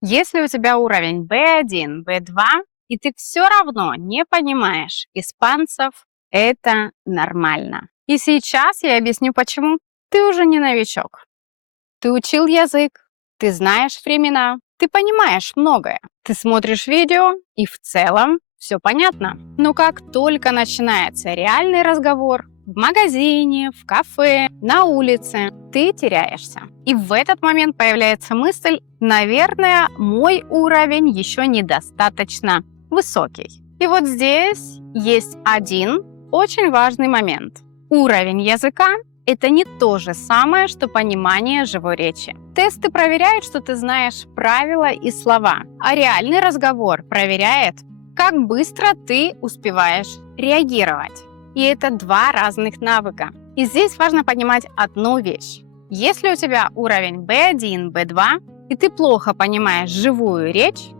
Если у тебя уровень B1, B2, и ты все равно не понимаешь испанцев, это нормально. И сейчас я объясню почему. Ты уже не новичок. Ты учил язык, ты знаешь времена, ты понимаешь многое. Ты смотришь видео, и в целом все понятно. Но как только начинается реальный разговор, в магазине, в кафе, на улице, ты теряешься. И в этот момент появляется мысль: наверное, мой уровень еще недостаточно высокий. И вот здесь есть один очень важный момент. Уровень языка – это не то же самое, что понимание живой речи. Тесты проверяют, что ты знаешь правила и слова, а реальный разговор проверяет, как быстро ты успеваешь реагировать. И это два разных навыка. И здесь важно понимать одну вещь. Если у тебя уровень B1, B2, и ты плохо понимаешь живую речь,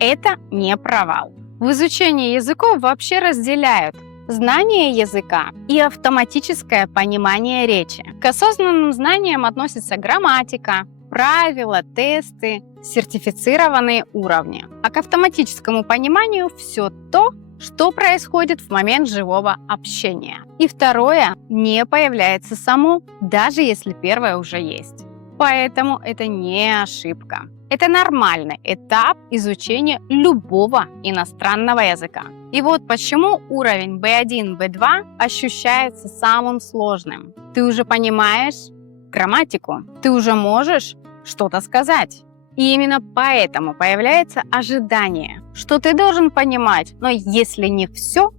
это не провал. В изучении языков вообще разделяют знание языка и автоматическое понимание речи. К осознанным знаниям относятся грамматика, правила, тесты, сертифицированные уровни. А к автоматическому пониманию все то, что происходит в момент живого общения. И второе не появляется само, даже если первое уже есть. Поэтому это не ошибка. Это нормальный этап изучения любого иностранного языка. И вот почему уровень B1, B2 ощущается самым сложным. Ты уже понимаешь грамматику, ты уже можешь что-то сказать. И именно поэтому появляется ожидание, что ты должен понимать, но если не все,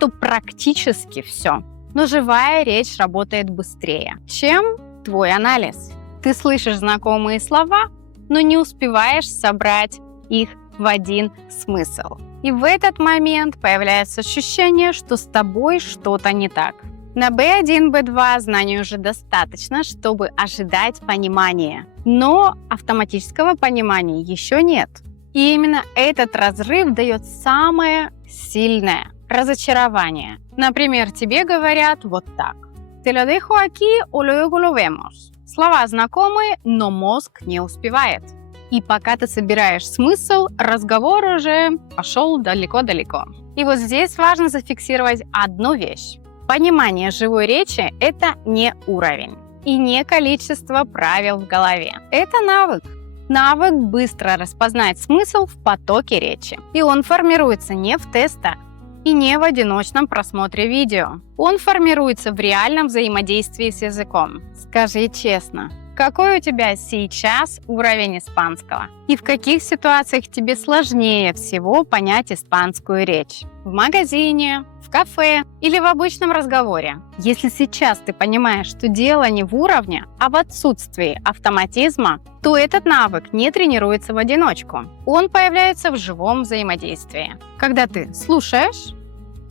то практически все. Но живая речь работает быстрее, чем твой анализ. Ты слышишь знакомые слова, но не успеваешь собрать их в один смысл. И в этот момент появляется ощущение, что с тобой что-то не так. На B1, B2 знаний уже достаточно, чтобы ожидать понимания, но автоматического понимания еще нет. И именно этот разрыв дает самое сильное разочарование. Например, тебе говорят вот так: «Te lo dejo aquí o luego lo vemos». Слова знакомые, но мозг не успевает. И пока ты собираешь смысл, разговор уже пошел далеко-далеко. И вот здесь важно зафиксировать одну вещь. Понимание живой речи – это не уровень и не количество правил в голове. Это навык. Навык быстро распознать смысл в потоке речи. И он формируется не в тестах и не в одиночном просмотре видео. Он формируется в реальном взаимодействии с языком. Скажи честно, какой у тебя сейчас уровень испанского? И в каких ситуациях тебе сложнее всего понять испанскую речь? В магазине, в кафе или в обычном разговоре? Если сейчас ты понимаешь, что дело не в уровне, а в отсутствии автоматизма, то этот навык не тренируется в одиночку. Он появляется в живом взаимодействии. Когда ты слушаешь,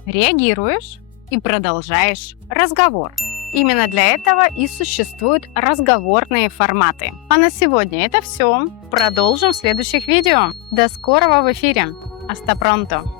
реагируешь и продолжаешь разговор. Именно для этого и существуют разговорные форматы. А на сегодня это все. Продолжим в следующих видео. До скорого в эфире. Hasta pronto!